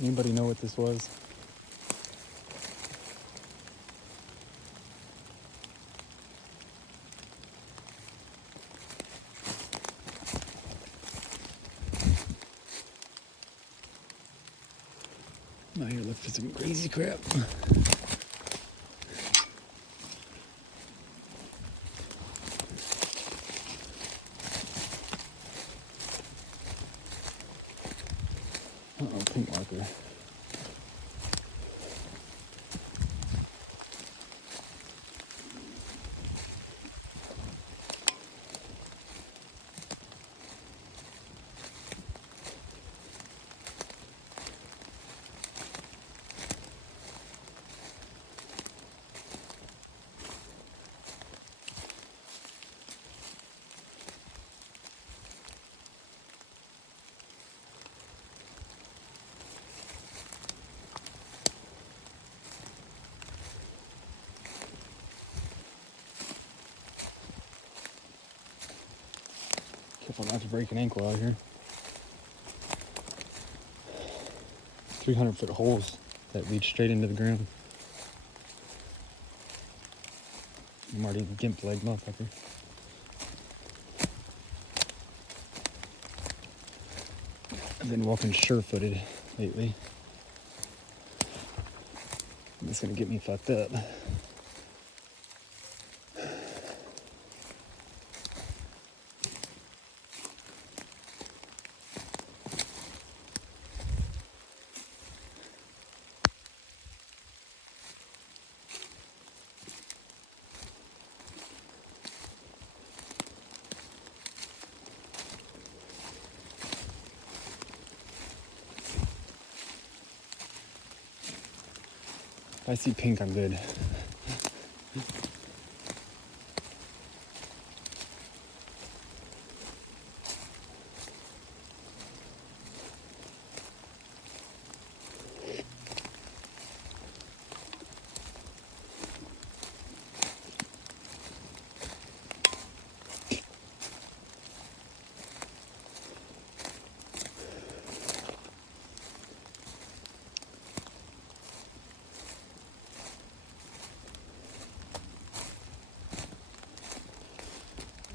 Anybody know what this was? I'm out here looking for some crazy crap. Uh-oh, pink marker. Careful not to break an ankle out here. 300-foot holes that lead straight into the ground. I'm already gimp leg motherfucker. I've been walking sure-footed lately. It's gonna get me fucked up. If I see pink, I'm good.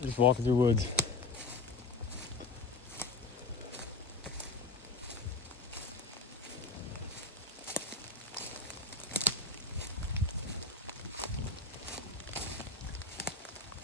Just walking through woods.